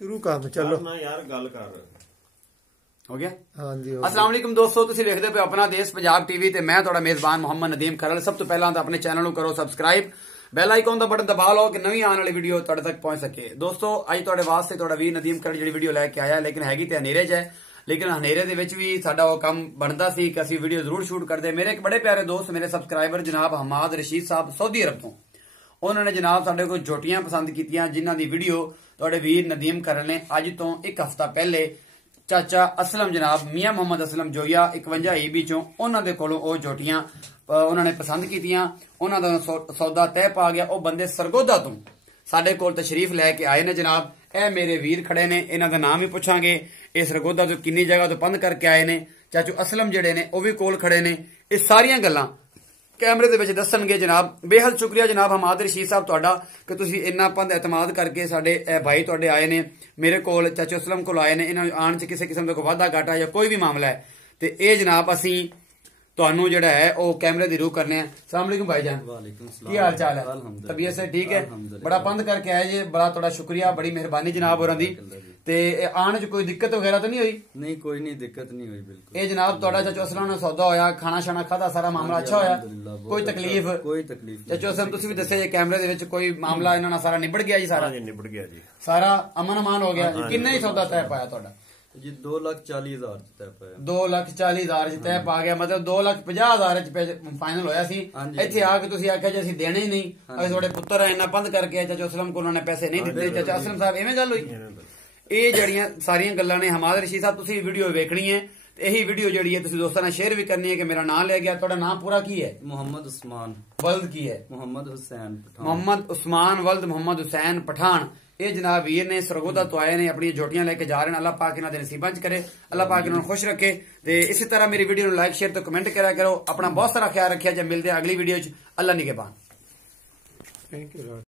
ਸ਼ੁਰੂ ਕਰ ਚਲੋ ਨਾ ਯਾਰ ਗੱਲ ਕਰ ਹੋ ਗਿਆ। ਹਾਂਜੀ अस्सलाम वालेकुम ਦੋਸਤੋ, ਤੁਸੀਂ ਵੇਖਦੇ ਪਏ ਆਪਣਾ ਦੇਸ਼ ਪੰਜਾਬ ਟੀਵੀ ਤੇ ਮੈਂ ਤੁਹਾਡਾ ਮੇਜ਼ਬਾਨ ਮੁਹੰਮਦ ਨਦੀਮ ਖਰਲ। ਸਭ ਤੋਂ ਪਹਿਲਾਂ ਤਾਂ ਆਪਣੇ ਚੈਨਲ ਨੂੰ ਕਰੋ ਸਬਸਕ੍ਰਾਈਬ, ਬੈਲ ਆਈਕਨ ਦਾ ਬਟਨ ਦਬਾ ਲਓ ਕਿ ਨਵੀਂ ਆਉਣ ਵਾਲੀ ਵੀਡੀਓ ਤੁਹਾਡੇ ਤੱਕ ਪਹੁੰਚ ਸਕੇ। ਦੋਸਤੋ ਅੱਜ ਤੁਹਾਡੇ ਵਾਸਤੇ ਤੁਹਾਡਾ ਵੀਰ ਨਦੀਮ ਖਰਲ ਜਿਹੜੀ ਵੀਡੀਓ ਲੈ ਕੇ ਆਇਆ, ਲੇਕਿਨ ਹੈਗੀ ਤੇ ਹਨੇਰੇ 'ਚ ਹੈ, ਲੇਕਿਨ ਹਨੇਰੇ ਦੇ ਵਿੱਚ ਵੀ ਸਾਡਾ ਉਹ ਕੰਮ ਬਣਦਾ ਸੀ ਕਿ ਅਸੀਂ ਵੀਡੀਓ ਜ਼ਰੂਰ ਸ਼ੂਟ ਕਰਦੇ। ਮੇਰੇ ਇੱਕ ਬੜੇ ਪਿਆਰੇ ਦੋਸਤ, ਮੇਰੇ ਸਬਸਕ੍ਰਾਈਬਰ ਜਨਾਬ ਹਮਾਦ ਰਸ਼ੀਦ ਸਾਹਿਬ ਸਾਊਦੀ ਅਰਬ ਤੋਂ, ਉਹਨਾਂ ਨੇ ਜਨਾਬ ਸਾਡੇ ਕੋਲ ਜੋਟੀਆਂ ਪਸੰਦ ਕੀਤੀਆਂ, ਜਿਨ੍ਹਾਂ ਦੀ ਵੀਡੀਓ ਤੁਹਾਡੇ ਵੀਰ ਨਦੀਮ ਖਰਲ ਨੇ ਅੱਜ ਤੋਂ ਇੱਕ ਹਫ਼ਤਾ ਪਹਿਲੇ ਚਾਚਾ ਅਸਲਮ ਜਨਾਬ ਮੀਆਂ ਮੁਹੰਮਦ ਅਸਲਮ ਜੋਇਆ 51 ਈਬੀ ਚੋਂ ਉਹਨਾਂ ਦੇ ਕੋਲੋਂ ਉਹ ਜੋਟੀਆਂ ਉਹਨਾਂ ਨੇ ਪਸੰਦ ਕੀਤੀਆਂ। ਉਹਨਾਂ ਦਾ ਸੌਦਾ ਤੈਅ ਪਾ ਗਿਆ। ਉਹ ਬੰਦੇ ਸਰਗੋਦਾ ਤੋਂ ਸਾਡੇ ਕੋਲ ਤਸ਼ਰੀਫ ਲੈ ਕੇ ਆਏ ਨੇ ਜਨਾਬ। ਇਹ ਮੇਰੇ ਵੀਰ ਖੜੇ ਨੇ, ਇਹਨਾਂ ਦਾ ਨਾਮ ਵੀ ਪੁੱਛਾਂਗੇ। ਇਹ ਸਰਗੋਦਾ ਤੋਂ ਕਿੰਨੀ ਜਗ੍ਹਾ ਤੋਂ ਪੰਧ ਕਰਕੇ ਆਏ ਨੇ। ਚਾਚੂ ਅਸਲਮ ਜਿਹੜੇ ਨੇ ਉਹ ਵੀ ਕੋਲ ਖੜੇ ਨੇ। ਇਹ ਸਾਰੀਆਂ ਗੱਲਾਂ ਕੈਮਰੇ ਦੇ ਵਿੱਚ ਦੱਸਣਗੇ ਜਨਾਬ। ਬੇਹੱਦ ਸ਼ੁਕਰੀਆ ਜਨਾਬ ਹਮਾਦ ਰਸ਼ੀਦ ਸਾਹਿਬ ਤੁਹਾਡਾ ਕਿ ਤੁਸੀਂ ਇੰਨਾ ਪੰਧ ਇਤਮਾਦ ਕਰਕੇ ਸਾਡੇ ਭਾਈ ਤੁਹਾਡੇ ਆਏ ਨੇ, ਮੇਰੇ ਕੋਲ ਚਾਚੂ ਅਸਲਮ ਕੋਲ ਆਏ ਨੇ। ਇਹਨਾਂ ਨੂੰ ਆਉਣ 'ਚ ਕਿਸੇ ਕਿਸਮ ਦਾ ਕੋਈ ਵਾਧਾ ਘਾਟਾ ਜਾਂ ਕੋਈ ਵੀ ਮਾਮਲਾ ਹੈ ਤੇ ਇਹ ਜਨਾਬ ਅਸੀਂ ਤੁਹਾਨੂੰ ਜਿਹੜਾ ਹੈ ਉਹ ਕੈਮਰੇ ਦੀ ਰੂਹ करने हैं। अस्सलाम वालेकुम भाईजान, की हाल चाल है? तबीयत से ठीक है? बड़ा पंध करके आए जी, बड़ा थोड़ा शुक्रिया, बड़ी मेहरबानी जनाब होरां दी। ते आने च कोई दिक्कत वगैरह तो नहीं हुई? नहीं, कोई नहीं दिक्कत नहीं हुई बिल्कुल। ये जनाब थोड़ा चाचू असलम ने सौदा होया, खाना शाना खादा, सारा मामला अच्छा होया? कोई तकलीफ? कोई तकलीफ चाचू असलम तुसीं भी दस्सिया जे कैमरे दे विच कोई मामला इन्हां नाल सारा निबड़ गया जी? सारा ਨਿਬੜ ਗਿਆ ਜੀ, सारा अमन अमान हो गया। किन्ना ही सौदा तय पाया तुहाडा? जी 2,40,000 तय पाया। 2,40,000 ਚ ਤੈਅ ਪਾ ਗਿਆ, ਮਤਲਬ 2,50,000 ਚ ਫਾਈਨਲ ਹੋਇਆ ਸੀ। ਇੱਥੇ ਆ ਕੇ ਤੁਸੀਂ ਆਖਿਆ ਜੇ ਅਸੀਂ ਦੇਣੇ ਹੀ ਨਹੀਂ, ਅਸੀਂ ਤੁਹਾਡੇ ਪੁੱਤਰ ਆ, ਇੰਨਾ ਪੰਧ ਕਰਕੇ ਚਾਚਾ ਅਸਲਮ ਕੋਲ ਉਹਨਾਂ ਨੇ ਪੈਸੇ ਨਹੀਂ ਦਿੱਤੇ। ਚਾਚਾ ਅਸਲਮ ਸਾਹਿਬ ਐਵੇਂ ਗੱਲ ਹੋਈ? ਇਹ ਜਿਹੜੀਆਂ ਸਾਰੀਆਂ ਗੱਲਾਂ ਨੇ ਹਮਾਦ ਰਸ਼ੀਦ ਸਾਹਿਬ, ਤੁਸੀਂ ਵੀਡੀਓ ਵੇਖਣੀ ਹੈ ਤੇ ਇਹੀ ਵੀਡੀਓ ਜਿਹੜੀ ਹੈ ਤੁਸੀਂ ਦੋਸਤਾਂ ਨਾਲ ਸ਼ੇਅਰ ਵੀ ਕਰਨੀ ਹੈ ਕਿ ਮੇਰਾ ਨਾਮ ਲੈ ਗਿਆ। ਤੁਹਾਡਾ ਨਾਮ ਪੂਰਾ ਕੀ ਹੈ? मोहम्मद उस्मान ਵਲਦ ਕੀ ਹੈ? मोहम्मद हुसैन पठान। ਮੁਹੰਮਦ ਉਸਮਾਨ ਵਲਦ ਮੁਹੰਮਦ ਹੁਸੈਨ ਪਠਾਨ। ਇਹ ਜਨਾਬ ਵੀਰ ਨੇ ਸਰਗੋਦਾ ਤੋਂ ਆਏ ਨੇ, ਆਪਣੀਆਂ ਜੋਟੀਆਂ ਲੈ ਕੇ ਜਾ ਰਹੇ ਨੇ। ਅੱਲਾਹ ਪਾਕ ਇਹਨਾਂ ਦੇ ਨਸੀਬਾਂ 'ਚ ਕਰੇ, ਅੱਲਾਹ ਪਾਕ ਇਹਨਾਂ ਨੂੰ ਖੁਸ਼ ਰੱਖੇ। ਤੇ ਇਸੇ ਤਰ੍ਹਾਂ ਮੇਰੀ ਵੀਡੀਓ ਨੂੰ ਲਾਈਕ ਸ਼ੇਅਰ ਤੇ ਕਮੈਂਟ ਕਰਿਆ ਕਰੋ। ਆਪਣਾ ਬਹੁਤ ਸਾਰਾ ਖਿਆਲ ਰੱਖਿਆ। ਜਦ ਮਿਲਦੇ ਅਗਲੀ ਵੀਡੀਓ 'ਚ, ਅੱਲਾਹ ਨਿਗਹਿਬਾਨ। Thank you.